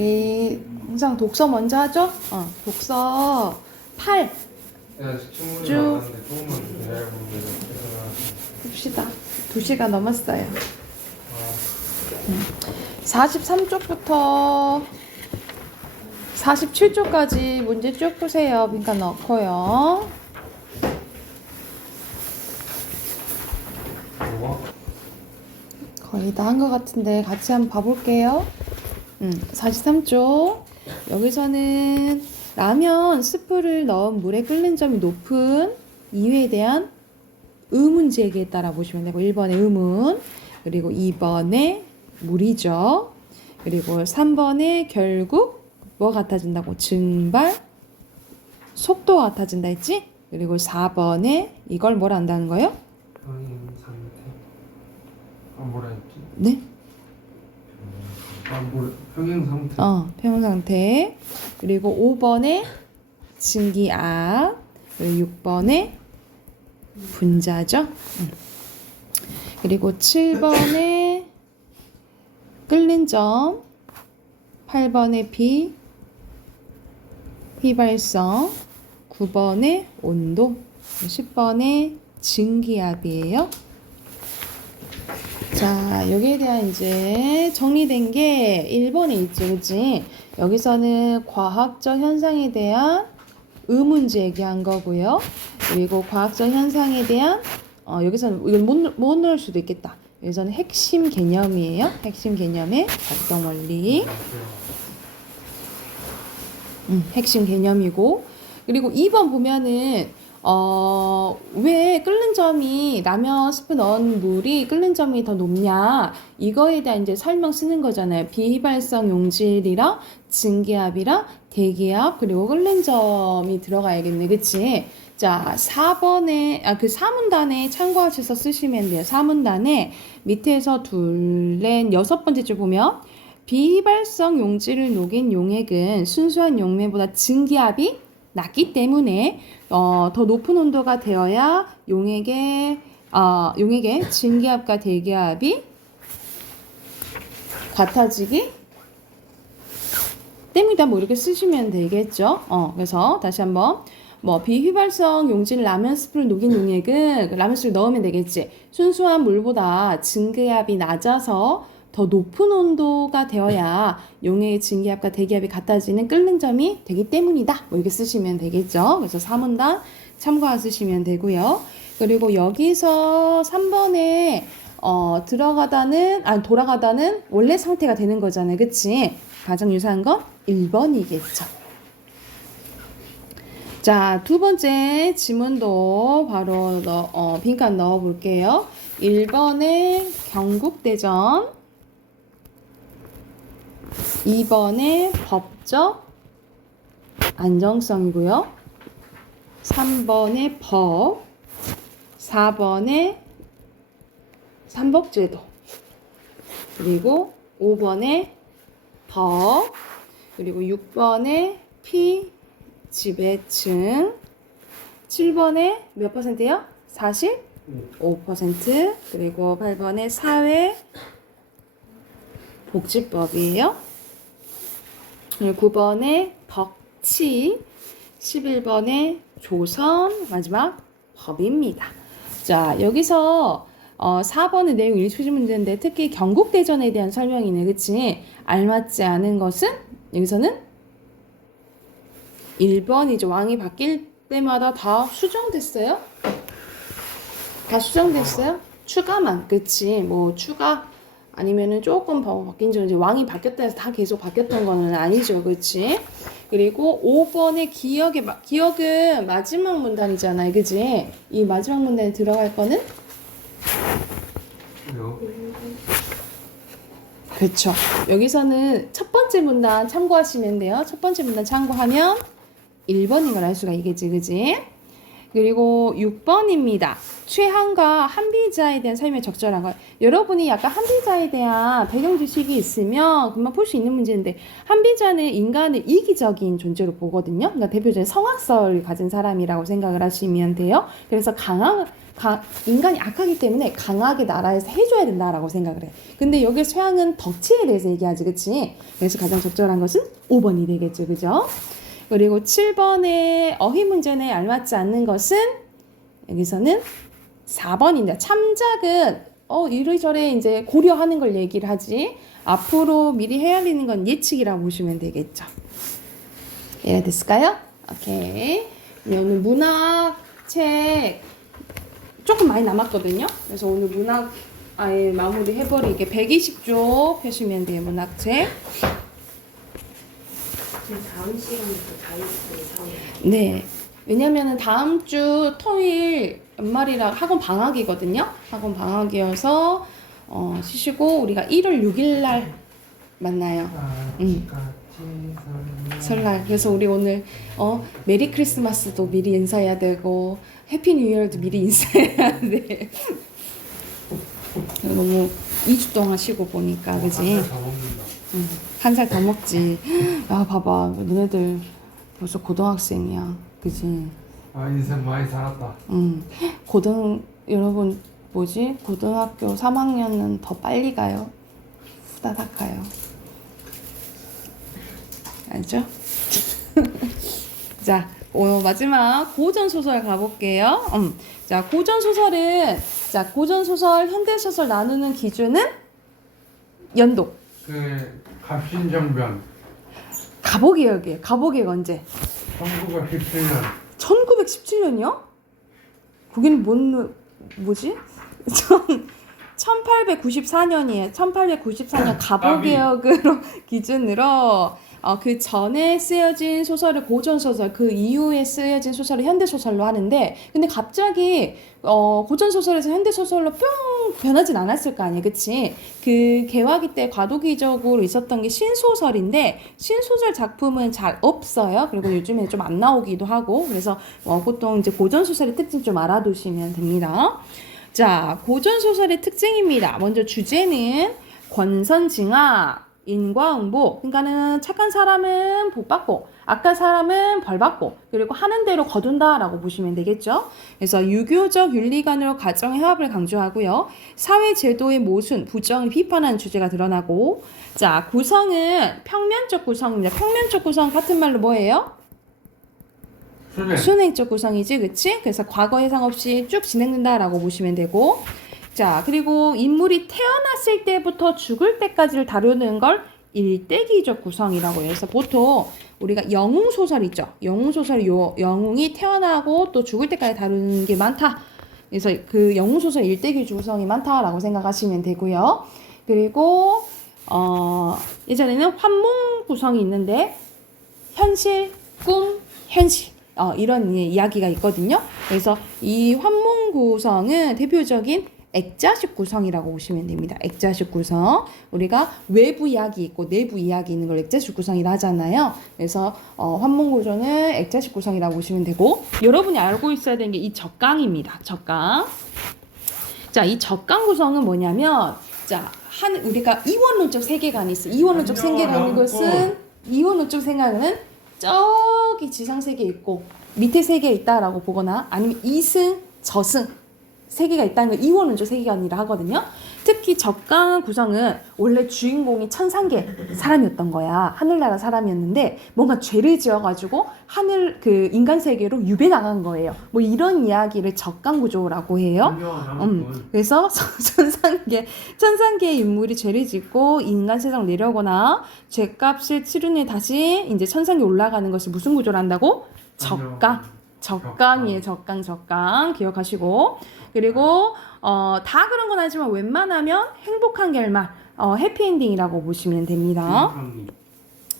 우리 항상 독서 먼저 하죠? 독서 8 내가 친구들 쭉. 많았는데 조금만 기다려보면 봅시다. 2시간 넘었어요. 아, 43쪽부터 47쪽까지 문제 쭉 푸세요. 빈칸 넣고요. 뭐? 거의 다 한 것 같은데 같이 한번 봐볼게요. 43쪽. 여기서는 라면 스프를 넣은 물에 끓는 점이 높은 이유에 대한 의문 제기에 따라 보시면 되고 1번에 의문, 그리고 2번에 물이죠. 그리고 3번에 결국 뭐 같아진다고? 증발, 속도가 같아진다 했지? 그리고 4번에 이걸 뭐라 한다는 거예요? 평행 상태. 뭐라 했지? 네? 평행 상태. 평행 상태. 그리고 5번에 증기압. 그리고 6번에 분자죠. 그리고 7번에 끓는 점. 8번에 휘발성. 9번에 온도. 10번에 증기압이에요. 자, 여기에 대한 이제 정리된 게 1번에 있지, 그치? 여기서는 과학적 현상에 대한 의문 제기한 거고요. 그리고 과학적 현상에 대한, 여기서는 이건 못 넣을 수도 있겠다. 여기서는 핵심 개념이에요. 핵심 개념의 작동 원리. 핵심 개념이고. 그리고 2번 보면은, 왜 끓는 점이 라면 스프 넣은 물이 끓는 점이 더 높냐 이거에 대한 이제 설명 쓰는 거잖아요. 비휘발성 용질이랑 증기압이랑 대기압 그리고 끓는 점이 들어가야겠네, 그치? 자, 4번에 그 4문단에 참고하셔서 쓰시면 돼요. 4문단에 밑에서 둘, 넷, 6번째 줄 보면 비휘발성 용질을 녹인 용액은 순수한 용매보다 증기압이 낮기 때문에 더 높은 온도가 되어야 용액의 증기압과 대기압이 같아지기 때문이다. 뭐 이렇게 쓰시면 되겠죠. 그래서 다시 한번 비휘발성 용질 라면 스프를 녹인 용액은 라면 스프를 넣으면 되겠지. 순수한 물보다 증기압이 낮아서 더 높은 온도가 되어야 용액의 증기압과 대기압이 같아지는 끓는 점이 되기 때문이다. 뭐 이렇게 쓰시면 되겠죠. 그래서 3문단 참고하시면 되고요. 그리고 여기서 3번에 돌아가다는 원래 상태가 되는 거잖아요. 그치? 가장 유사한 건 1번이겠죠. 자, 두 번째 지문도 바로 빈칸 넣어 볼게요. 1번에 경국대전, 2번에 법적 안정성이고요. 3번에 법, 4번에 삼복제도, 그리고 5번에 법, 그리고 6번에 피지배층, 7번에 몇 퍼센트요? 45%, 그리고 8번에 사회복지법이에요. 그리고 9번에 덕치, 11번에 조선, 마지막 법입니다. 자, 여기서 4번의 내용 일치지 문제인데 특히 경국대전에 대한 설명이네, 그치? 알맞지 않은 것은 여기서는 1번이죠. 왕이 바뀔 때마다 다 수정됐어요? 다 수정됐어요? 추가만, 그치? 뭐 추가 아니면은 조금 바뀐 점, 이제 왕이 바뀌었다 해서 다 계속 바뀌었던 거는 아니죠, 그치? 그리고 5번의 기억은 마지막 문단이잖아요, 그치? 이 마지막 문단에 들어갈 거는? 그렇죠. 여기서는 첫 번째 문단 참고하시면 돼요. 첫 번째 문단 참고하면 1번인 걸 알 수가 있겠지, 그치? 그리고 6번입니다. 최한과 한비자에 대한 설명이 적절한 것. 여러분이 약간 한비자에 대한 배경 지식이 있으면 금방 풀 수 있는 문제인데, 한비자는 인간을 이기적인 존재로 보거든요. 그러니까 대표적인 성악설을 가진 사람이라고 생각을 하시면 돼요. 그래서 인간이 악하기 때문에 강하게 나라에서 해줘야 된다라고 생각을 해. 근데 여기 서양은 덕치에 대해서 얘기하지, 그치? 그래서 가장 적절한 것은 5번이 되겠죠, 그죠? 그리고 7번의 어휘 문제에 알맞지 않는 것은 여기서는 4번입니다. 참작은 이리저리 이제 고려하는 걸 얘기를 하지. 앞으로 미리 헤아리는 건 예측이라고 보시면 되겠죠. 이해가 됐을까요? 오케이. 오늘 문학책 조금 많이 남았거든요. 그래서 오늘 문학 아예 마무리 해버리게 120쪽 펴시면 돼요. 문학책. 다음 시간부터 다이어트 이상해요. 네. 왜냐면은 다음 주 토요일 연말이라 학원 방학이거든요. 학원 방학이어서 쉬시고 우리가 1월 6일 날 만나요. 설날. 그래서 우리 오늘 메리 크리스마스도 미리 인사해야 되고 해피 뉴 이어도 미리 인사해야 돼. 너무 2주 동안 쉬고 보니까 그지? 한 살 더 먹지. 야 봐봐 너네들 벌써 고등학생이야. 그지? 인생 많이 살았다. 여러분 뭐지? 고등학교 3학년은 더 빨리 가요. 후다닥 가요. 알죠? 자, 마지막 고전 소설 가볼게요. 자, 고전 소설, 현대 소설 나누는 기준은 연도. 갑신정변. 갑오개혁이에요. 갑오개혁 언제? 1917년. 1917년이요? 거기는 뭐지? 1894년이에요. 1894년 갑오개혁으로 기준으로 그 전에 쓰여진 소설을 고전 소설, 그 이후에 쓰여진 소설을 현대 소설로 하는데, 근데 갑자기 고전 소설에서 현대 소설로 뿅 변하진 않았을 거 아니에요, 그치? 그 개화기 때 과도기적으로 있었던 게 신소설인데 신소설 작품은 잘 없어요. 그리고 요즘에 좀 안 나오기도 하고, 그래서 보통 이제 고전 소설의 특징 좀 알아두시면 됩니다. 자, 고전 소설의 특징입니다. 먼저 주제는 권선징악. 인과응보, 그러니까는 착한 사람은 복 받고 악한 사람은 벌 받고 그리고 하는 대로 거둔다라고 보시면 되겠죠. 그래서 유교적 윤리관으로 가정의 화합을 강조하고요. 사회 제도의 모순, 부정을 비판하는 주제가 드러나고, 자 구성은 평면적 구성입니다. 평면적 구성 같은 말로 뭐예요? 순행적 구성이지, 그치? 그래서 과거 예상 없이 쭉 진행된다라고 보시면 되고. 자, 그리고 인물이 태어났을 때부터 죽을 때까지를 다루는 걸 일대기적 구성이라고 해서 보통 우리가 영웅소설 있죠. 영웅소설 영웅이 태어나고 또 죽을 때까지 다루는 게 많다. 그래서 그 영웅소설 일대기적 구성이 많다라고 생각하시면 되고요. 그리고 예전에는 환몽 구성이 있는데 현실, 꿈, 현실 이런 이야기가 있거든요. 그래서 이 환몽 구성은 대표적인 액자식 구성이라고 보시면 됩니다. 액자식 구성. 우리가 외부 이야기 있고 내부 이야기 있는 걸 액자식 구성이라 하잖아요. 그래서 환몽 구조는 액자식 구성이라고 보시면 되고, 여러분이 알고 있어야 되는 게 이 적강입니다. 적강. 자, 이 적강 구성은 뭐냐면, 자, 우리가 이원론적 세계관이 있어. 이원론적 세계관인 것은 이원론적 생각은 저기 지상 세계에 있고 밑에 세계에 있다라고 보거나 아니면 이승, 저승 세계가 있다는 걸 이원론적 세계관이라 하거든요. 특히 적강 구성은 원래 주인공이 천상계 사람이었던 거야. 하늘나라 사람이었는데 뭔가 죄를 지어가지고 인간 세계로 유배당한 거예요. 뭐 이런 이야기를 적강 구조라고 해요. 그래서 천상계의 인물이 죄를 짓고 인간 세상으로 내려오거나 죄값을 치른 후에 다시 이제 천상계 올라가는 것을 무슨 구조로 한다고? 적강이에요. 적강 기억하시고, 그리고 다 그런 건 아니지만 웬만하면 행복한 결말, 해피엔딩이라고 보시면 됩니다.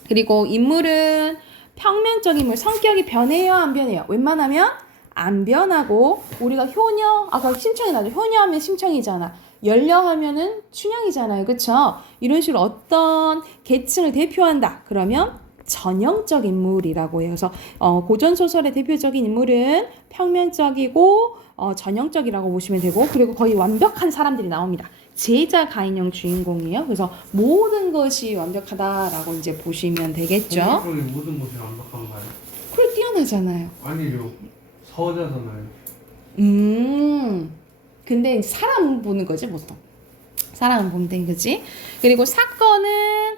그리고 인물은 평면적 인물, 성격이 변해요, 안 변해요? 웬만하면 안 변하고, 우리가 효녀, 아까 심청이 나죠. 효녀하면 심청이잖아. 연려하면은 춘향이잖아요, 그쵸? 이런 식으로 어떤 계층을 대표한다 그러면 전형적 인물이라고 해요. 그래서 고전 소설의 대표적인 인물은 평면적이고 전형적이라고 보시면 되고, 그리고 거의 완벽한 사람들이 나옵니다. 제자 가인형 주인공이에요. 그래서 모든 것이 완벽하다라고 이제 보시면 되겠죠. 모든 것이 완벽한가요? 그래, 뛰어나잖아요. 아니요, 서자잖아요. 근데 이제 사람 보는 거지 보통. 사람 보면 되는 거지. 그리고 사건은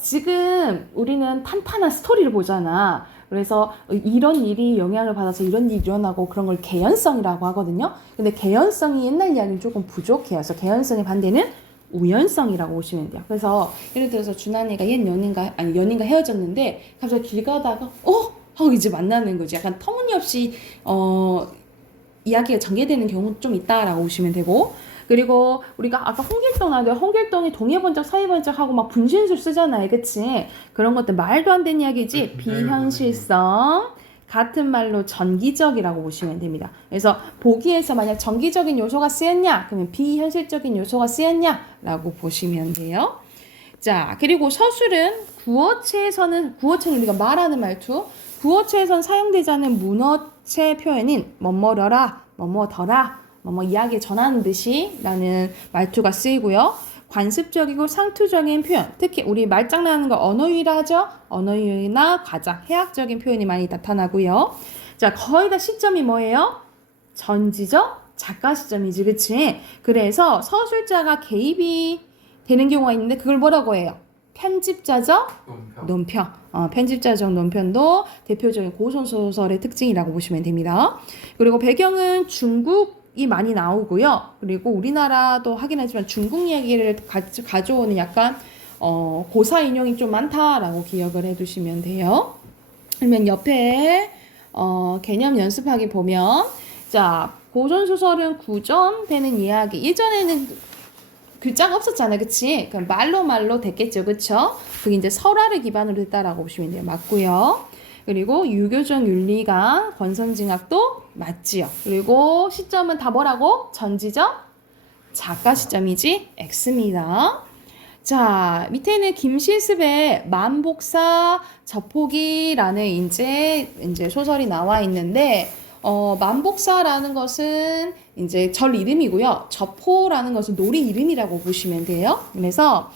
지금 우리는 탄탄한 스토리를 보잖아. 그래서 이런 일이 영향을 받아서 이런 일이 일어나고 그런 걸 개연성이라고 하거든요. 근데 개연성이 옛날 이야기는 조금 부족해요. 그래서 개연성의 반대는 우연성이라고 보시면 돼요. 그래서 예를 들어서 준하이가 옛 연인과 헤어졌는데 갑자기 길 가다가 하고 이제 만나는 거지. 약간 터무니없이 이야기가 전개되는 경우 좀 있다라고 보시면 되고, 그리고 우리가 아까 홍길동 나왔는데 홍길동이 동해번쩍 서해번쩍 하고 막 분신술 쓰잖아요. 그치? 그런 것들 말도 안 되는 이야기지. 비현실성, 같은 말로 전기적이라고 보시면 됩니다. 그래서 보기에서 만약 전기적인 요소가 쓰였냐 그러면 비현실적인 요소가 쓰였냐라고 보시면 돼요. 자, 그리고 서술은 구어체에는 우리가 말하는 말투, 구어체에선 사용되지 않는 문어체 표현인 뭐뭐려라, 뭐뭐더라, 뭐뭐 이야기 전하는 듯이 라는 말투가 쓰이고요. 관습적이고 상투적인 표현, 특히 우리 말장난하는 거 언어유희라 하죠. 언어유희나 가장 해학적인 표현이 많이 나타나고요. 자, 거의 다 시점이 뭐예요? 전지적 작가 시점이지, 그치? 그래서 서술자가 개입이 되는 경우가 있는데 그걸 뭐라고 해요? 편집자적 논편. 편집자적 논편도 대표적인 고전소설의 특징이라고 보시면 됩니다. 그리고 배경은 중국이 많이 나오고요. 그리고 우리나라도 하긴 하지만 중국 이야기를 가져오는 약간 고사 인용이 좀 많다라고 기억을 해두시면 돼요. 그러면 옆에 개념 연습하기 보면, 자, 고전소설은 구전되는 이야기. 예전에는 글자가 없었잖아요. 그치? 그럼 말로 됐겠죠. 그쵸? 그게 이제 설화를 기반으로 했다라고 보시면 돼요. 맞고요. 그리고 유교적 윤리가 권선징악도 맞지요. 그리고 시점은 다 뭐라고? 전지적 작가 시점이지 X입니다. 자, 밑에는 김실습의 만복사 저포기라는 이제 소설이 나와 있는데, 만복사라는 것은 이제 절 이름이고요. 저포라는 것은 놀이 이름이라고 보시면 돼요. 그래서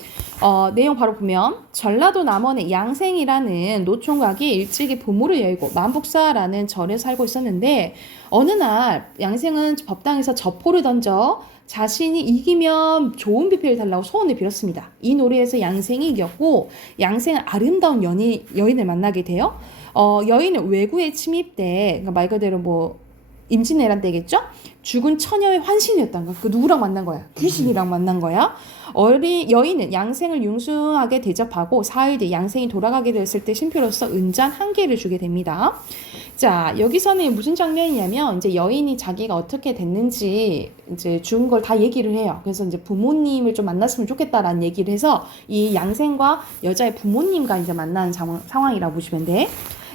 내용 바로 보면 전라도 남원의 양생이라는 노총각이 일찍이 부모를 열고 만복사라는 절에 살고 있었는데, 어느 날 양생은 법당에서 저포를 던져 자신이 이기면 좋은 비표를 달라고 소원을 빌었습니다. 이 노래에서 양생이 이겼고 양생은 아름다운 여인을 만나게 돼요. 여인은 외구에 침입돼, 그러니까 말 그대로 뭐 임진왜란 때겠죠? 죽은 처녀의 환신이었던 거야. 그 누구랑 만난 거야? 귀신이랑 만난 거야. 여인은 양생을 융숭하게 대접하고 사흘 뒤 양생이 돌아가게 되었을 때 신표로서 은잔 1개를 주게 됩니다. 자, 여기서는 무슨 장면이냐면 이제 여인이 자기가 어떻게 됐는지 이제 죽은 걸 다 얘기를 해요. 그래서 이제 부모님을 좀 만났으면 좋겠다라는 얘기를 해서 이 양생과 여자의 부모님과 이제 만나는 상황이라고 보시면 돼.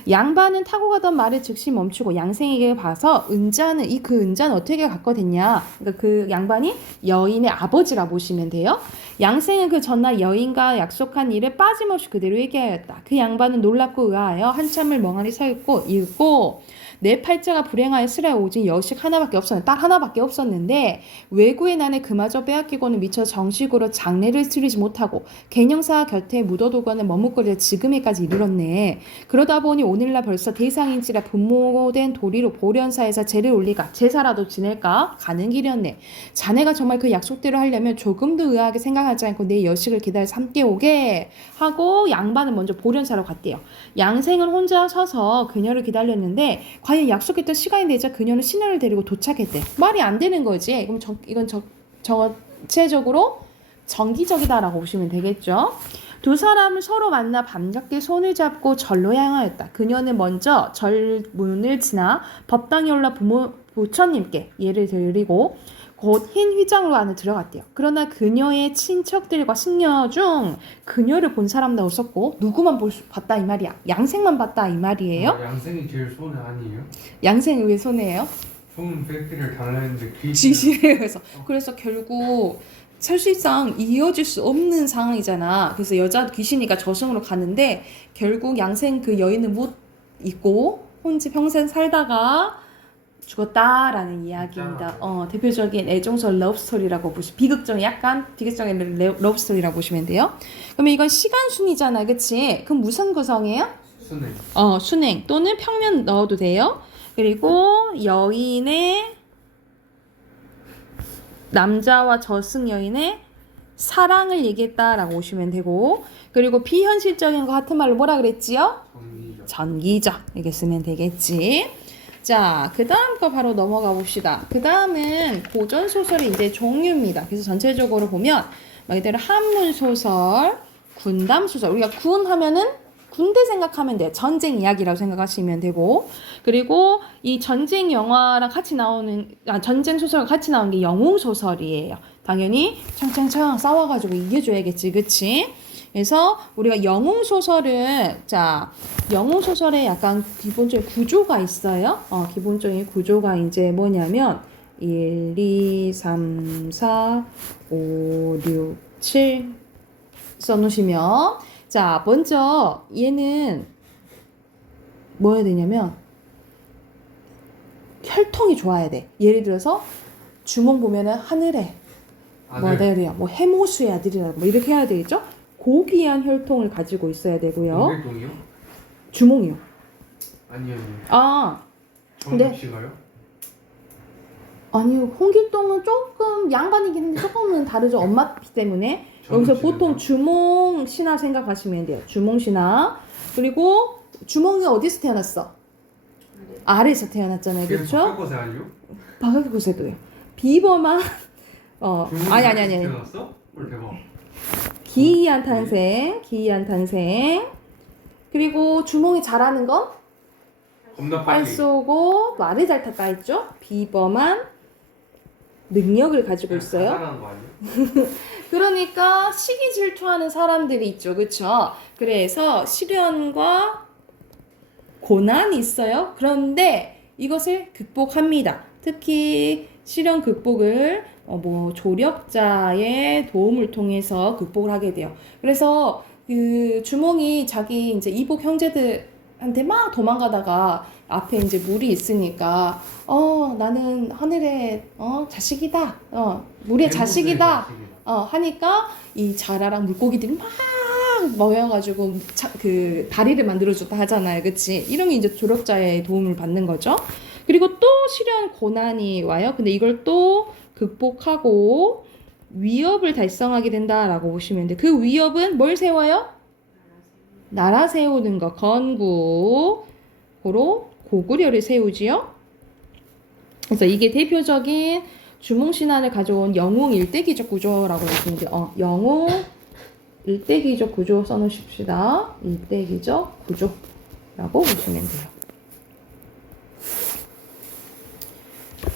양반은 타고 가던 말을 즉시 멈추고 양생에게 봐서 그 은잔은 어떻게 갖고 됐냐. 그러니까 그 양반이 여인의 아버지라 보시면 돼요. 양생은 그 전날 여인과 약속한 일을 빠짐없이 그대로 얘기하였다. 그 양반은 놀랍고 의아하여 한참을 멍하니 서 있고 내 팔자가 불행하였으라 오직 여식 하나밖에 없었는데, 딸 하나밖에 없었는데 외구의 난에 그마저 빼앗기고는 미처 정식으로 장례를 치르지 못하고 개녕사 곁에 묻어두고는 머뭇거리다 지금에까지 이르렀네. 그러다 보니 오늘날 벌써 대상인지라 분모된 도리로 보련사에서 제를 올리가 제사라도 지낼까 가는 길이었네. 자네가 정말 그 약속대로 하려면 조금도 의아하게 생각하지 않고 내 여식을 기다려서 함께 오게 하고 양반은 먼저 보련사로 갔대요. 양생은 혼자 서서 그녀를 기다렸는데 과연 약속했던 시간이 되자 그녀는 신하를 데리고 도착했대. 말이 안 되는 거지. 그럼 이건 전체적으로 정기적이다라고 보시면 되겠죠. 두 사람은 서로 만나 반갑게 손을 잡고 절로 향하였다. 그녀는 먼저 절문을 지나 법당에 올라 부처님께 예를 드리고 곧 흰 휘장으로 안에 들어갔대요. 그러나 그녀의 친척들과 승려 중 그녀를 본 사람도 없었고 누구만 봤다 이 말이야. 양생만 봤다 이 말이에요. 양생이 제일 손해 아니에요? 양생이 왜 손해예요? 손 뺏기를 달라했는데 귀신이에요. 그래서 결국 사실상 이어질 수 없는 상황이잖아. 그래서 여자 귀신이가 저승으로 가는데 결국 양생 그 여인은 못 잊고 혼자 평생 살다가 죽었다라는 이야기입니다. 대표적인 애정설 러브스토리라고 약간 비극적인 러브스토리라고 보시면 돼요. 그러면 이건 시간순이잖아, 그치? 그럼 무슨 구성이에요? 순행. 순행 또는 평면 넣어도 돼요. 그리고 여인의 남자와 저승 여인의 사랑을 얘기했다라고 보시면 되고, 그리고 비현실적인 거 같은 말로 뭐라 그랬지요? 전기적. 전기적 이렇게 쓰면 되겠지. 자, 그 다음 거 바로 넘어가 봅시다. 그 다음은 고전 소설의 이제 종류입니다. 그래서 전체적으로 보면 말 그대로 한문 소설, 군담 소설. 우리가 군 하면은 군대 생각하면 돼요. 전쟁 이야기라고 생각하시면 되고, 그리고 이 전쟁 영화랑 같이 나오는 전쟁 소설과 같이 나오는 게 영웅 소설이에요. 당연히 창창창 싸워가지고 이겨줘야겠지, 그치? 그래서 우리가 영웅 소설은 자, 영웅 소설에 약간 기본적인 구조가 있어요. 기본적인 구조가 이제 뭐냐면 1, 2, 3, 4, 5, 6, 7 써놓으시면, 자, 먼저 얘는 뭐 해야 되냐면 혈통이 좋아야 돼. 예를 들어서 주몽 보면은 하늘에 뭐 아들. 돼야 뭐 해모수의 아들이라 뭐 이렇게 해야 되겠죠? 고귀한 혈통을 가지고 있어야 되고요. 홍길동이요? 주몽이요. 아니요. 아, 근데- 정욱 씨가요? 아니요. 홍길동은 조금 양반이긴 한데 조금은 다르죠. 엄마 피 때문에. 여기서 정욱 보통 씨는요? 주몽 신화 생각하시면 돼요. 주몽 신화. 그리고 주몽이 어디서 태어났어? 아래에서 태어났잖아요. 그렇죠? 박학거세 아니요? 박학고세도요. 비범한 주몽이 아니. 태어났어? 헐 대박. 기이한 탄생. 그리고 주몽이 잘하는 건 겁나 빨 빨리. 쏘고 말을 잘 탔다 했죠. 비범한 능력을 가지고 있어요. 가난한 거 아니에요? 그러니까 시기 질투하는 사람들이 있죠. 그렇죠? 그래서 시련과 고난이 있어요. 그런데 이것을 극복합니다. 특히 시련 극복을 뭐 조력자의 도움을 통해서 극복을 하게 돼요. 그래서 그 주몽이 자기 이제 이복 형제들한테 막 도망가다가 앞에 이제 물이 있으니까 나는 하늘의 자식이다. 물의 자식이다. 하니까 이 자라랑 물고기들이 막 모여가지고 그 다리를 만들어줬다 하잖아요. 그치? 이런 게 이제 조력자의 도움을 받는 거죠. 그리고 또 시련 고난이 와요. 근데 이걸 또 극복하고 위협을 달성하게 된다라고 보시면 돼요. 그 위협은 뭘 세워요? 나라 세우는 거. 건국으로 고구려를 세우지요. 그래서 이게 대표적인 주몽신화를 가져온 영웅 일대기적 구조라고 보시면 돼요. 영웅 일대기적 구조 써놓으십시다. 일대기적 구조라고 보시면 돼요.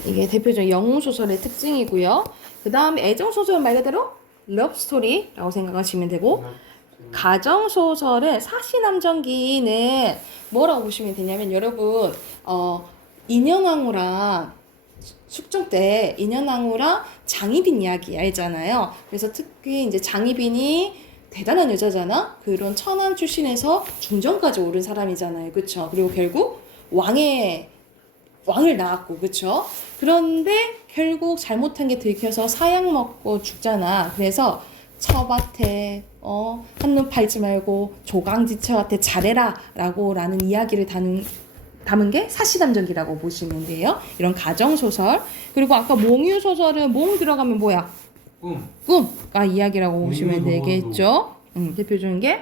이게 대표적인 영웅 소설의 특징이고요. 그 다음에 애정 소설은 말 그대로 러브스토리라고 생각하시면 되고, 가정 소설은 사시남정기는 뭐라고 보시면 되냐면, 여러분 인현왕후랑 숙종 때 인현왕후랑 장희빈 이야기 알잖아요. 그래서 특히 이제 장희빈이 대단한 여자잖아. 그런 천한 출신에서 중정까지 오른 사람이잖아요. 그렇죠? 그리고 결국 왕을 낳았고, 그렇죠? 그런데 결국 잘못한 게 들켜서 사약 먹고 죽잖아. 그래서 처밭에 한눈 팔지 말고 조강지처한테 잘해라 라는 이야기를 담은 게 사시남정기라고 보시면 돼요. 이런 가정소설. 그리고 아까 몽유소설은 몽 들어가면 뭐야? 꿈과 이야기라고 보시면 몽유도 되겠죠. 대표적인 게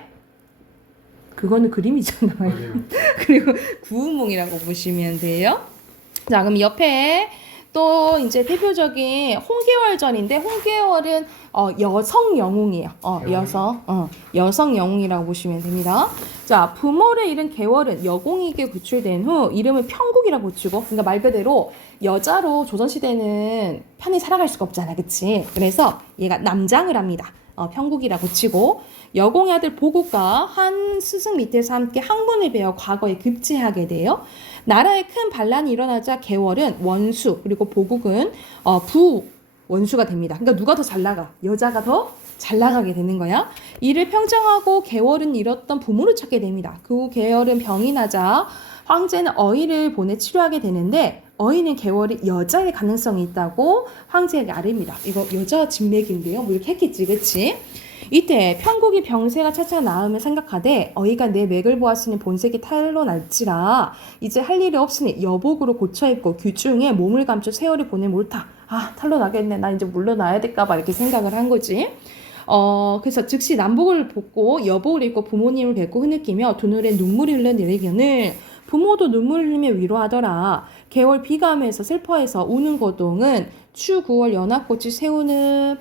그거는 그림이잖아요. 맞아요. 그리고 구운몽이라고 보시면 돼요. 자, 그럼 옆에 또 이제 대표적인 홍계월전인데, 홍계월은 여성 영웅이에요. 여성 영웅이라고 보시면 됩니다. 자, 부모를 잃은 계월은 여공에게 구출된 후 이름을 평국이라고 붙이고, 그러니까 말 그대로 여자로 조선시대는 편히 살아갈 수가 없잖아, 그치? 그래서 얘가 남장을 합니다. 평국이라고 치고, 여공의 아들 보국과 한 스승 밑에서 함께 학문을 배워 과거에 급제하게 돼요. 나라에 큰 반란이 일어나자 계월은 원수, 그리고 보국은 부원수가 됩니다. 그러니까 누가 더 잘 나가? 여자가 더 잘 나가게 되는 거야. 이를 평정하고 계월은 잃었던 부모를 찾게 됩니다. 그 후 계월은 병이 나자 황제는 어이를 보내 치료하게 되는데, 어이는 계월이 여자의 가능성이 있다고 황제에게 아뢰입니다. 이거 여자 진맥인데요. 뭐 이렇게 했겠지, 그치? 이때 평국이 병세가 차차 나으면 생각하되, 어이가 내 맥을 보았으니 본색이 탈로 날지라 이제 할 일이 없으니 여복으로 고쳐 입고 규중에 몸을 감춰 세월을 보내 옳다 아, 탄로 나겠네. 나 이제 물러나야 될까봐 이렇게 생각을 한 거지. 그래서 즉시 남복을 벗고 여복을 입고 부모님을 뵙고 흐느끼며 두 눈에 눈물이 흘러내리기는 부모도 눈물 흘리며 위로하더라. 개월 비감해서 슬퍼해서 우는 고동은 추 9월 연합꽃이 세우는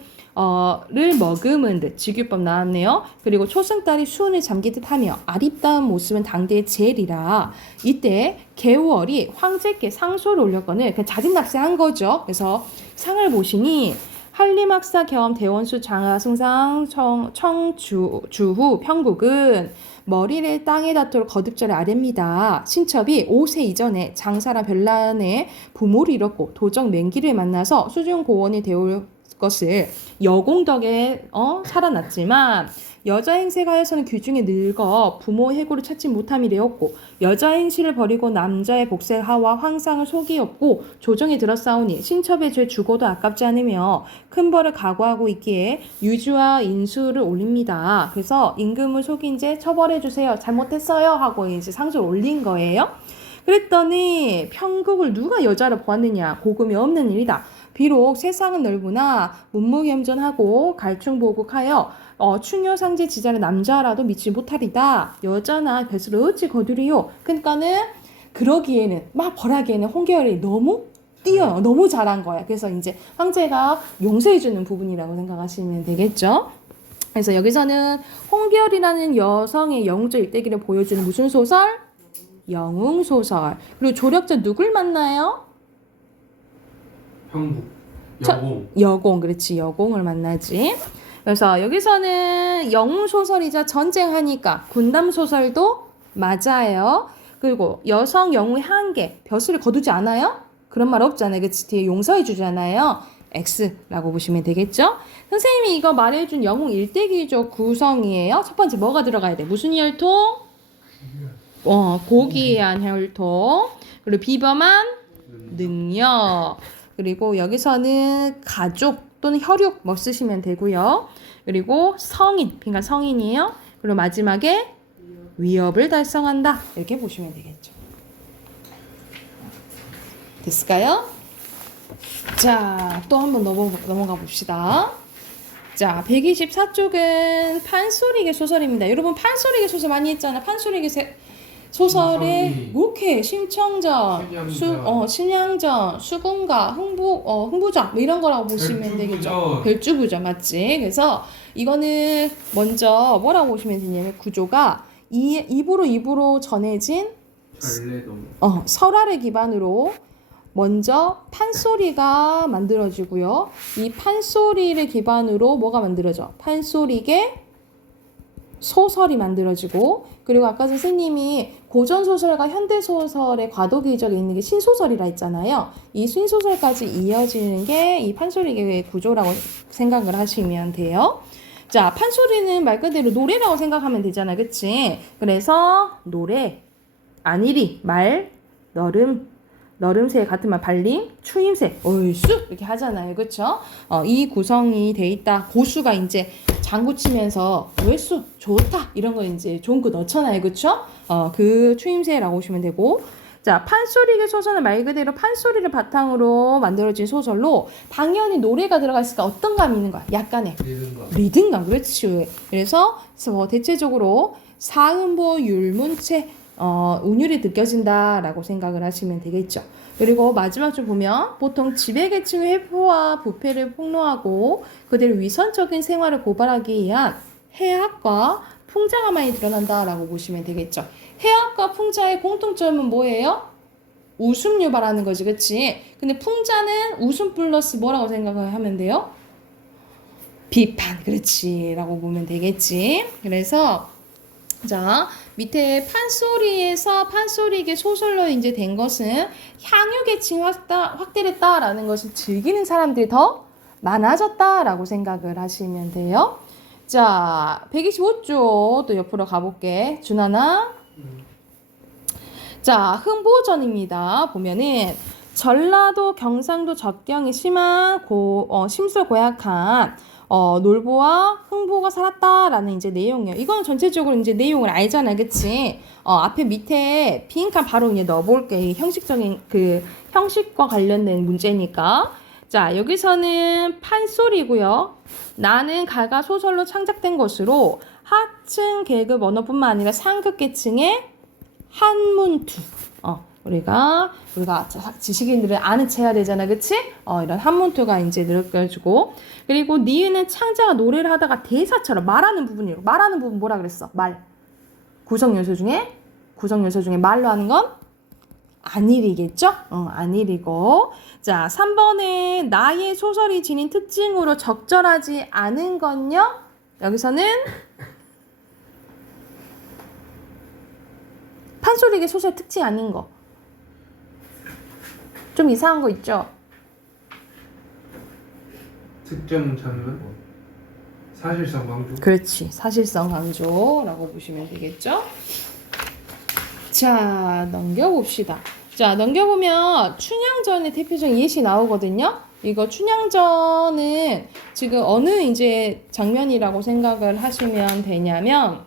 를 머금은 듯 직유법 나왔네요. 그리고 초승달이 수은을 잠기듯 하며 아립다운 모습은 당대의 제일이라. 이때 개월이 황제께 상소를 올렸거늘 그 자진납세한 거죠. 그래서 상을 보시니 한림학사 겸 대원수 장하 승상 청주후 평국은 머리를 땅에 닿도록 거듭자를 아랩니다. 신첩이 5세 이전에 장사랑 별난의 부모를 잃었고 도적 맹기를 만나서 수중고원이 되올 것을 여공 덕에 살아났지만 여자 행세가에서는 귀중에 늙어 부모 해고를 찾지 못함이되었고 여자 행시를 버리고 남자의 복세하와 황상을 속이었고 조정이 들었사오니 신첩의 죄 죽어도 아깝지 않으며 큰 벌을 각오하고 있기에 유주와 인수를 올립니다. 그래서 임금을 속인 죄 처벌해 주세요. 잘못했어요 하고 이제 상소를 올린 거예요. 그랬더니 평국을 누가 여자를 보았느냐. 고금이 없는 일이다. 비록 세상은 넓으나 문무겸전하고 갈충보국하여 충효상제 지자는 남자라도 믿지 못하리다. 여자나 뱃을 어찌 거두리요. 그러니까는 그러기에는 막 벌하기에는 홍계열이 너무 뛰어요. 너무 잘한 거야. 그래서 이제 황제가 용서해주는 부분이라고 생각하시면 되겠죠. 그래서 여기서는 홍계열이라는 여성의 영웅적 일대기를 보여주는 무슨 소설? 영웅소설. 그리고 조력자 누굴 만나요? 형부. 여공. 여공, 그렇지. 여공을 만나지. 그래서 여기서는 영웅소설이자 전쟁하니까 군담소설도 맞아요. 그리고 여성 영웅의 한계, 벼슬을 거두지 않아요? 그런 말 없잖아요. 그치? 뒤에 용서해 주잖아요. X라고 보시면 되겠죠? 선생님이 이거 말해준 영웅 일대기적 구성이에요. 첫 번째 뭐가 들어가야 돼? 무슨 혈통? 고귀한 혈통. 그리고 비범한 능력. 그리고 여기서는 가족 또는 혈육 뭐 쓰시면 되고요. 그리고 성인, 그러니까 성인이에요. 그리고 마지막에 위협을 달성한다. 이렇게 보시면 되겠죠. 됐을까요? 자, 또 한번 넘어가 봅시다. 자, 124쪽은 판소리계 소설입니다. 여러분 판소리계 소설 많이 했잖아. 판소리계 소설의 오케이 심청전, 신양전, 수군가, 흥부전 뭐 이런 거라고 보시면 되겠죠. 별주부전 맞지? 그래서 이거는 먼저 뭐라고 보시면 되냐면 구조가 입으로 전해진 설화를 기반으로 먼저 판소리가 만들어지고요. 이 판소리를 기반으로 뭐가 만들어져? 판소리계 소설이 만들어지고, 그리고 아까 선생님이 고전소설과 현대소설의 과도기적에 있는 게 신소설이라 했잖아요. 이 신소설까지 이어지는 게 이 판소리계의 구조라고 생각을 하시면 돼요. 자, 판소리는 말 그대로 노래라고 생각하면 되잖아. 그치? 그래서 노래, 안일이, 말, 너름새 같은 말, 발림, 추임새, 얼쑤 이렇게 하잖아요. 그쵸? 이 구성이 돼 있다. 고수가 이제 장구 치면서 얼쑤 좋다 이런 거 이제 좋은 거 넣잖아요. 그쵸? 그 추임새라고 보시면 되고, 자, 판소리계 소설은 말 그대로 판소리를 바탕으로 만들어진 소설로 당연히 노래가 들어가 있으니까 어떤 감이 있는 거야? 약간의 리듬감. 그렇지. 그래서 대체적으로 사음보 율문체 운율이 느껴진다라고 생각을 하시면 되겠죠. 그리고 마지막 좀 보면 보통 지배계층의 회포와 부패를 폭로하고 그들의 위선적인 생활을 고발하기 위한 해악과 풍자가 많이 드러난다라고 보시면 되겠죠. 해악과 풍자의 공통점은 뭐예요? 웃음 유발하는 거지, 그치? 근데 풍자는 웃음 플러스 뭐라고 생각을 하면 돼요? 비판, 그렇지 라고 보면 되겠지. 그래서 자, 밑에 판소리에서 판소리계 소설로 이제 된 것은 향유계층 확대를 했다라는 것을 즐기는 사람들이 더 많아졌다라고 생각을 하시면 돼요. 자, 125쪽 또 옆으로 가볼게. 준하나. 자, 흥보전입니다. 보면은 전라도, 경상도 접경이 심한 심술 고약한 놀보와 흥보가 살았다라는 이제 내용이에요. 이건 전체적으로 이제 내용을 알잖아, 그치? 앞에 밑에 빈칸 바로 이제 넣어볼게. 형식적인 형식과 관련된 문제니까. 자, 여기서는 판소리고요. 나는 가가 소설로 창작된 것으로 하층 계급 언어뿐만 아니라 상급 계층의 한문투. 우리가 지식인들은 아는 체 해야 되잖아, 그치? 이런 한문투가 이제 느껴지고, 그리고 니은은 창자가 노래를 하다가 대사처럼 말하는 부분이에요. 말하는 부분 뭐라 그랬어? 말. 구성 요소 중에 말로 하는 건 안일이겠죠? 안일이고. 자, 3번에 나의 소설이 지닌 특징으로 적절하지 않은 건요? 여기서는 판소리계 소설 특징 아닌 거. 좀 이상한 거 있죠? 특정 장면 사실상 강조. 그렇지. 사실성 강조라고 보시면 되겠죠? 자, 넘겨봅시다. 자, 넘겨보면 춘향전의 대표적인 예시 나오거든요. 이거 춘향전은 지금 어느 이제 장면이라고 생각을 하시면 되냐면,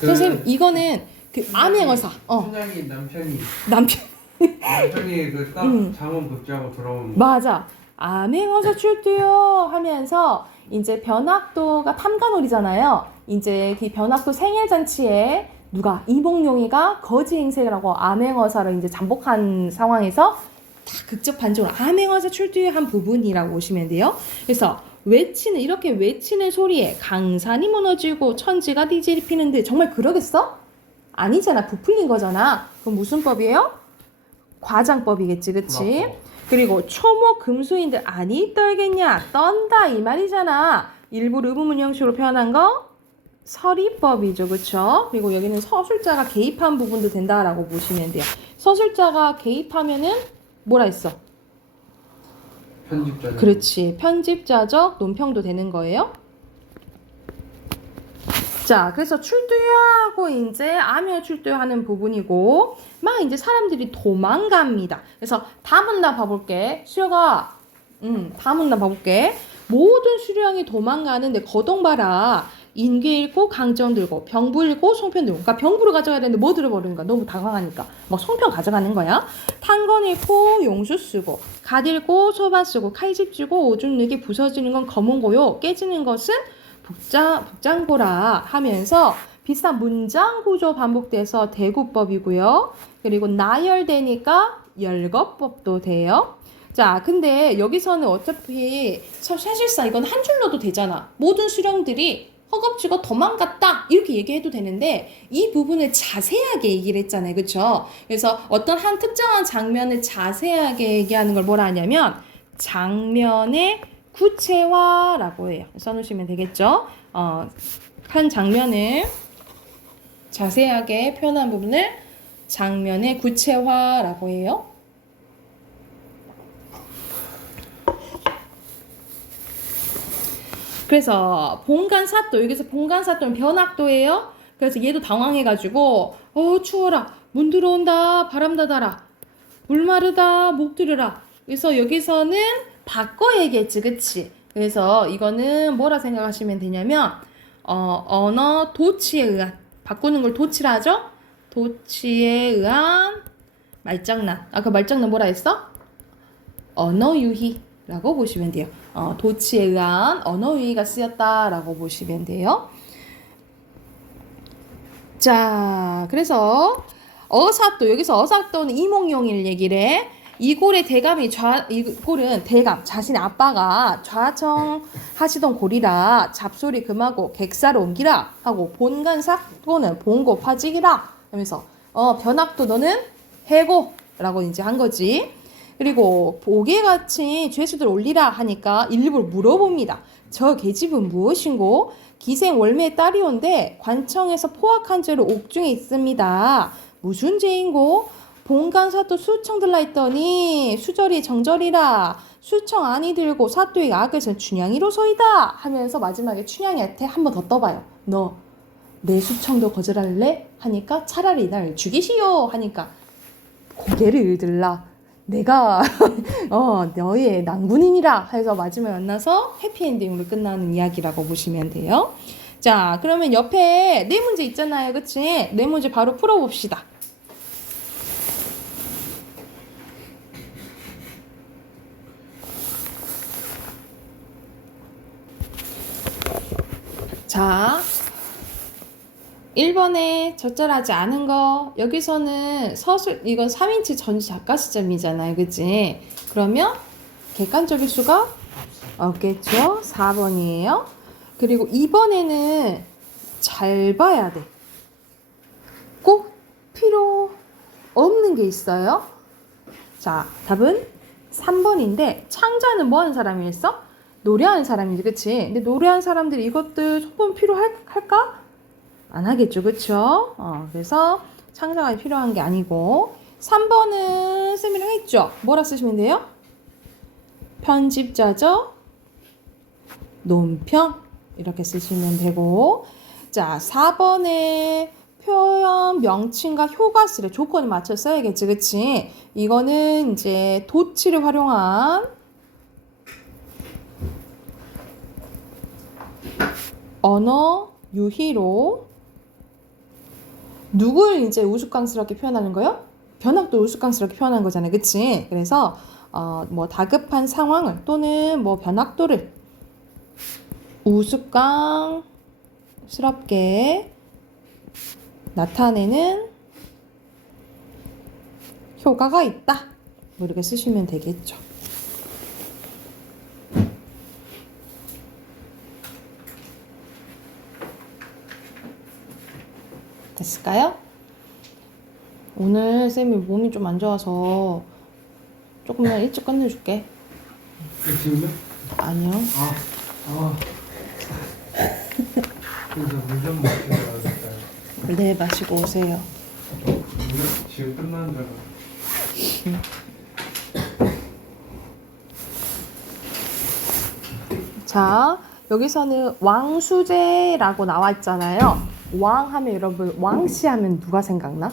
선생님, 이거는 그 암행어사. 춘향이 남편이 그 딱 잠원 급제하고 돌아오는. 맞아. 암행어사 출두요 하면서 이제 변학도가 탐관오리잖아요. 이제 그 변학도 생일잔치에 누가 이몽룡이가 거지 행세라고 암행어사를 이제 잠복한 상황에서 다 극적 반전으로 암행어사 출두한 부분이라고 보시면 돼요. 그래서 이렇게 외치는 소리에 강산이 무너지고 천지가 뒤집히는데 정말 그러겠어? 아니잖아. 부풀린 거잖아. 그럼 무슨 법이에요? 과장법이겠지, 그치? 그리고 초목 금수인들 아니 떨겠냐? 떤다 이 말이잖아. 일부러 의문문 형식으로 표현한 거 서리법이죠, 그쵸? 그리고 여기는 서술자가 개입한 부분도 된다라고 보시면 돼요. 서술자가 개입하면은 뭐라 했어? 편집자. 그렇지. 편집자적 논평도 되는 거예요. 자, 그래서 출두하고 이제 암여 출두하는 부분이고, 막 이제 사람들이 도망갑니다. 그래서 다음 문단 봐볼게. 수혁아, 다음 문단 봐볼게. 모든 수령이 도망가는데 거동 봐라. 인괴 읽고 강정 들고 병부 읽고 송편 들고. 그러니까 병부를 가져가야 되는데 뭐 들어버리는 거야? 너무 당황하니까. 막 송편 가져가는 거야. 탄건 읽고 용수 쓰고 갓 읽고 소반 쓰고 칼집 쥐고 오줌 누기 부서지는 건 검은 고요. 깨지는 것은 북장고라 하면서 비슷한 문장 구조 반복돼서 대구법이고요. 그리고 나열되니까 열거법도 돼요. 자, 근데 여기서는 어차피 사실상 이건 한 줄로도 되잖아. 모든 수령들이 허겁지겁 도망갔다 이렇게 얘기해도 되는데 이 부분을 자세하게 얘기를 했잖아요. 그쵸? 그래서 어떤 한 특정한 장면을 자세하게 얘기하는 걸 뭐라 하냐면 장면의 구체화라고 해요. 써놓으시면 되겠죠? 한 장면을 자세하게 표현한 부분을 장면의 구체화라고 해요. 그래서 본관사또, 여기서 본관사또는 변학도예요. 그래서 얘도 당황해가지고 추워라, 문 들어온다, 바람 닫아라, 물 마르다, 목 들으라. 그래서 여기서는 바꿔 얘기했지, 그치? 그래서 이거는 뭐라 생각하시면 되냐면 언어 도치에 의한, 바꾸는 걸 도치라 하죠? 도치에 의한 말장난. 아까 말장난 뭐라 했어? 언어 유희라고 보시면 돼요. 도치에 의한 언어 유희가 쓰였다라고 보시면 돼요. 자, 그래서 어사또, 여기서 어사또는 이몽룡이를 얘기를 해. 이골의 대감이 이골은 대감, 자신의 아빠가 좌청하시던 골이라 잡소리 금하고 객사를 옮기라 하고 본관사또는 봉고 파직이라 하면서 변학도 너는 해고라고 이제 한 거지. 그리고 보게같이 죄수들 올리라 하니까 일부러 물어봅니다. 저 계집은 무엇인고? 기생 월매의 딸이온데 관청에서 포악한 죄로 옥중에 있습니다. 무슨 죄인고? 본관사또 수청 들라 했더니 수절이 정절이라 수청 안이 들고 사또의 악에선 춘향이로소이다 하면서 마지막에 춘향이한테 한 번 더 떠봐요. 너 내 수청도 거절할래? 하니까 차라리 날 죽이시오 하니까 고개를 들라. 내가 너의 낭군인이라 해서 마지막에 만나서 해피엔딩으로 끝나는 이야기라고 보시면 돼요. 자, 그러면 옆에 네 문제 있잖아요. 그치? 네 문제 바로 풀어봅시다. 자, 1번에 적절하지 않은 거 여기서는 서술 이건 3인치 전시 작가 시점이잖아요. 그치? 그러면 객관적일 수가 없겠죠? 4번이에요. 그리고 2번에는 잘 봐야 돼. 꼭 필요 없는 게 있어요. 자, 답은 3번인데 창자는 뭐 하는 사람이었어? 노래하는 사람이지, 그치? 근데 노래하는 사람들이 이것들 소품 필요할까? 안 하겠죠, 그쵸? 그래서 창자가 필요한 게 아니고 3번은 쌤이랑 했죠? 뭐라 쓰시면 돼요? 편집자죠? 논평 이렇게 쓰시면 되고 자 4번에 표현 명칭과 효과수를 조건을 맞춰 써야겠지, 그치? 이거는 이제 도치를 활용한 언어 유희로 누굴 이제 우스꽝스럽게 표현하는 거요? 변학도 우스꽝스럽게 표현한 거잖아요, 그치? 그래서 뭐 다급한 상황을 또는 뭐 변학도를 우스꽝스럽게 나타내는 효과가 있다. 뭐 이렇게 쓰시면 되겠죠. 됐을까요? 오늘 쌤이 몸이 좀 안 좋아서 조금만 일찍 끝내줄게. 지금요? 아니요. 그래서 물 좀 마시고 가야겠어요. 네, 마시고 오세요. 지금 끝난 줄 알아. 자, 여기서는 왕수제라고 나와 있잖아요. 왕 하면 여러분, 왕씨 하면 누가 생각나?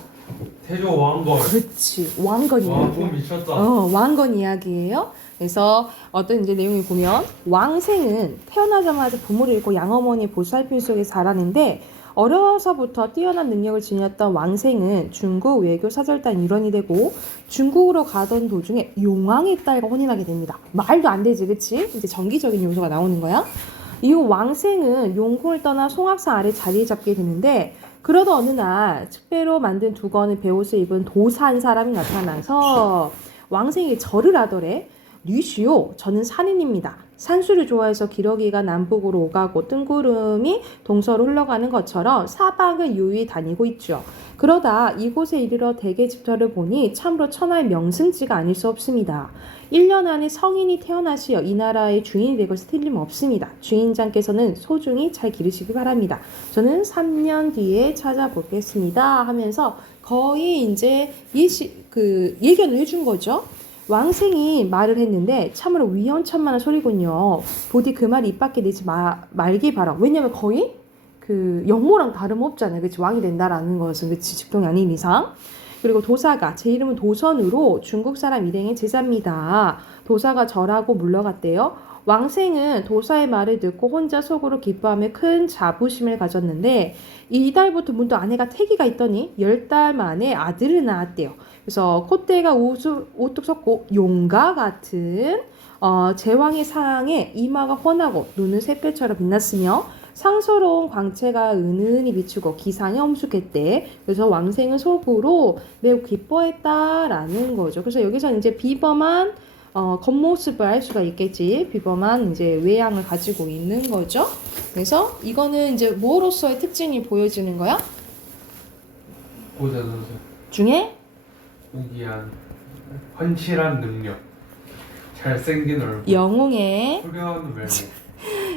태조 왕건. 그렇지, 왕건 와, 이야기. 돈 미쳤다. 왕건 이야기예요. 그래서 어떤 이제 내용을 보면 왕생은 태어나자마자 부모를 잃고 양어머니 보살핌 속에 자라는데 어려서부터 뛰어난 능력을 지녔던 왕생은 중국 외교 사절단 일원이 되고 중국으로 가던 도중에 용왕의 딸과 혼인하게 됩니다. 말도 안 되지, 그치? 이제 정기적인 요소가 나오는 거야. 이후 왕생은 용궁을 떠나 송악산 아래 자리 잡게 되는데 그러던 어느 날 특배로 만든 두건의 베옷을 입은 도사 한 사람이 나타나서 왕생에게 절을 하더래. 류시오, 저는 산인입니다. 산수를 좋아해서 기러기가 남북으로 오가고 뜬구름이 동서로 흘러가는 것처럼 사방을 유유히 다니고 있죠. 그러다 이곳에 이르러 대개 집터를 보니 참으로 천하의 명승지가 아닐 수 없습니다. 1년 안에 성인이 태어나시어 이 나라의 주인이 될 것이 틀림없습니다. 주인장께서는 소중히 잘 기르시기 바랍니다. 저는 3년 뒤에 찾아보겠습니다. 하면서 거의 이제 예견을 해준 거죠. 왕생이 말을 했는데 참으로 위험천만한 소리군요. 부디 그 말이 입 밖에 내지 말기 바라. 왜냐면 거의 그 영모랑 다름없잖아요. 그치? 왕이 된다라는 것은 그치? 직통이 아닌 이상. 그리고 도사가 제 이름은 도선으로 중국 사람 일행의 제자입니다. 도사가 절하고 물러갔대요. 왕생은 도사의 말을 듣고 혼자 속으로 기뻐하며 큰 자부심을 가졌는데 이달부터 문득 아내가 태기가 있더니 10달 만에 아들을 낳았대요. 그래서 콧대가 우뚝 섰고 용과 같은 제왕의 상에 이마가 훤하고 눈은 샛별처럼 빛났으며 상서로운 광채가 은은히 비추고 기상이 엄숙했대. 그래서 왕생은 속으로 매우 기뻐했다라는 거죠. 그래서 여기서 이제 비범한 겉모습을 알 수가 있겠지. 비범한 이제 외양을 가지고 있는 거죠. 그래서 이거는 이제 뭐로서의 특징이 보여지는 거야? 고자 선수. 중에 무기한 헌칠한 능력, 잘생긴 얼굴, 영웅의 훌륭한 외모.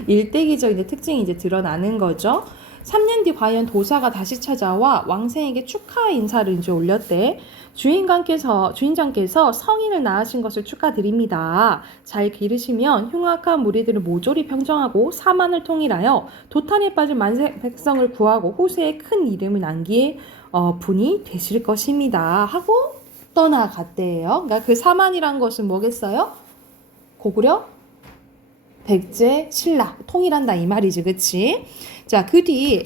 일대기적인 특징이 이제 드러나는 거죠. 3년 뒤 과연 도사가 다시 찾아와 왕생에게 축하 인사를 이제 올렸대. 주인장께서 성인을 낳으신 것을 축하드립니다. 잘 기르시면 흉악한 무리들을 모조리 평정하고 사만을 통일하여 도탄에 빠진 만세 백성을 구하고 후세에 큰 이름을 남길 분이 되실 것입니다. 하고 떠나갔대요. 그러니까 그 사만이란 것은 뭐겠어요? 고구려 백제 신라 통일한다 이 말이지, 그치? 자, 그 뒤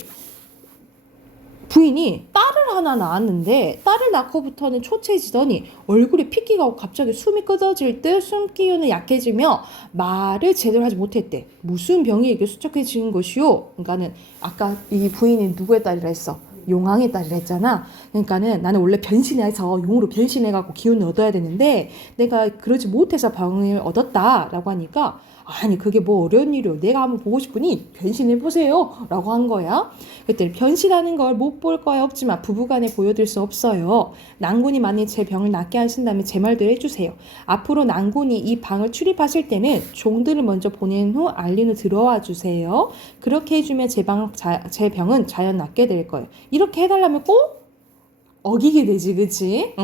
부인이 딸을 하나 낳았는데 딸을 낳고부터는 초췌해지더니 얼굴에 핏기가 오고 갑자기 숨이 끊어질 듯 숨기운이 약해지며 말을 제대로 하지 못했대. 무슨 병이 이게 수척해지는 것이오? 그러니까는 아까 이 부인이 누구의 딸이라 했어? 용왕의 딸이라 했잖아. 그러니까는 나는 원래 변신해서 용으로 변신해갖고 기운을 얻어야 되는데 내가 그러지 못해서 병을 얻었다라고 하니까 아니 그게 뭐 어려운 일이오. 내가 한번 보고 싶으니 변신해보세요 라고 한 거야. 그때 변신하는 걸 못 볼 거야 없지만 부부간에 보여드릴 수 없어요. 낭군이 만일 제 병을 낫게 하신다면 제 말대로 해주세요. 앞으로 낭군이 이 방을 출입하실 때는 종들을 먼저 보낸 후 알린 후 들어와 주세요. 그렇게 해주면 제 병은 자연 낫게 될 거예요. 이렇게 해달라면 꼭 어기게 되지, 그치?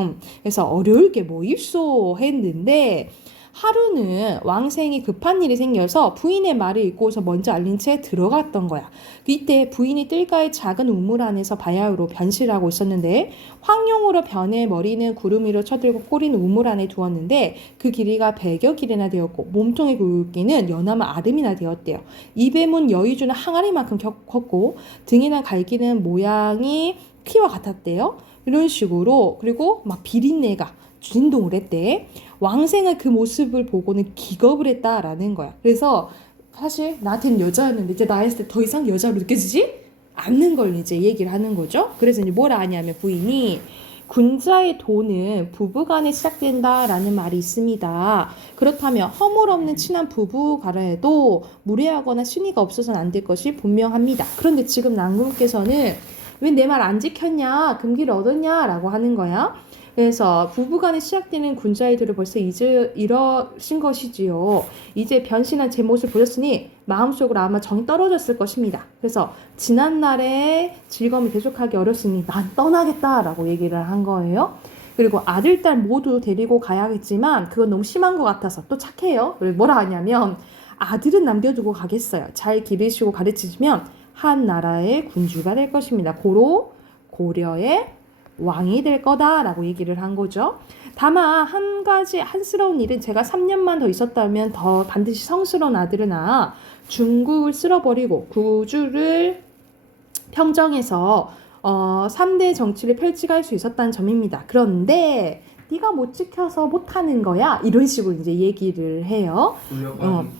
그래서 어려울 게 뭐 있어 했는데 하루는 왕생이 급한 일이 생겨서 부인의 말을 잊고서 먼저 알린 채 들어갔던 거야. 이때 부인이 뜰가의 작은 우물 안에서 바야흐로 변실하고 있었는데 황룡으로 변해 머리는 구름 위로 쳐들고 꼬리는 우물 안에 두었는데 그 길이가 100여 길이나 되었고 몸통의 굵기는 연하마 아름이나 되었대요. 입에 문 여의주는 항아리만큼 컸고 등이나 갈기는 모양이 키와 같았대요. 이런 식으로 그리고 막 비린내가 진동을 했대. 왕생은 그 모습을 보고는 기겁을 했다라는 거야. 그래서 사실 나한테는 여자였는데 이제 나이했을 때 더 이상 여자로 느껴지지 않는 걸 이제 얘기를 하는 거죠. 그래서 이제 뭐라 하냐면 부인이 군자의 도는 부부간에 시작된다라는 말이 있습니다. 그렇다면 허물 없는 친한 부부간에도 무례하거나 신의가 없어서는 안 될 것이 분명합니다. 그런데 지금 낭군께서는 왜 내 말 안 지켰냐, 금기를 얻었냐 라고 하는 거야. 그래서 부부간에 시작되는 군자이들을 벌써 이러신 것이지요. 이제 변신한 제 모습을 보셨으니 마음속으로 아마 정이 떨어졌을 것입니다. 그래서 지난날의 즐거움이 계속하기 어렵으니 난 떠나겠다라고 얘기를 한 거예요. 그리고 아들, 딸 모두 데리고 가야겠지만 그건 너무 심한 것 같아서 또 착해요. 뭐라 하냐면 아들은 남겨두고 가겠어요. 잘 기르시고 가르치시면 한 나라의 군주가 될 것입니다. 고로 고려의 왕이 될 거다라고 얘기를 한 거죠. 다만 한 가지 한스러운 일은 제가 3년만 더 있었다면 더 반드시 성스러운 아들을 낳아 중국을 쓸어버리고 구주를 평정해서 3대 정치를 펼치갈 수 있었다는 점입니다. 그런데 네가 못 지켜서 못하는 거야 이런 식으로 이제 얘기를 해요.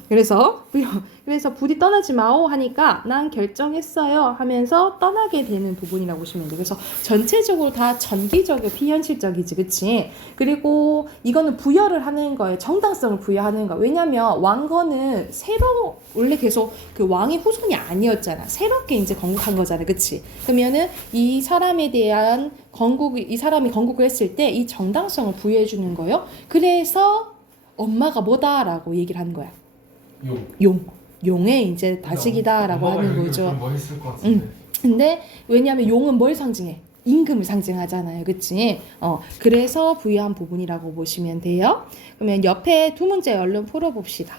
그래서 부디 떠나지 마오 하니까 난 결정했어요 하면서 떠나게 되는 부분이라고 보시면 돼요. 그래서 전체적으로 다 전기적이고 비현실적이지, 그치? 그리고 이거는 부여를 하는 거예요. 정당성을 부여하는 거. 왜냐면 왕건은 원래 계속 그 왕의 후손이 아니었잖아. 새롭게 이제 건국한 거잖아, 그치? 그러면은 이 사람에 대한 이 사람이 건국을 했을 때 이 정당성을 부여해 주는 거예요. 그래서 엄마가 뭐다라고 얘기를 하는 거야. 용의 이제 다식이다라고 하는 거죠. 멋있을 것 같은데. 근데 왜냐하면 용은 뭘 상징해? 임금을 상징하잖아요, 그치? 그래서 부여한 부분이라고 보시면 돼요. 그러면 옆에 두 문제 얼른 풀어봅시다.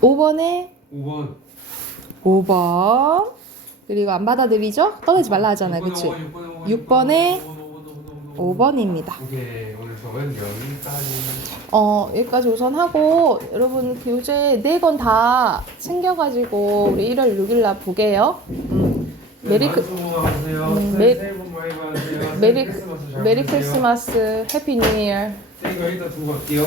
(5번에) 5번 그리고 안 받아들이죠? 떠나지 말라 하잖아요, 그치? 6번에 5번입니다. 오케이, 오늘 수업은 여기까지. 여기까지 우선 하고 여러분 교재 4권 다 챙겨가지고 우리 1월 6일날 보게요. 메리 크리스마스, 해피 뉴 이어. 이거 일단 두고 갈게요.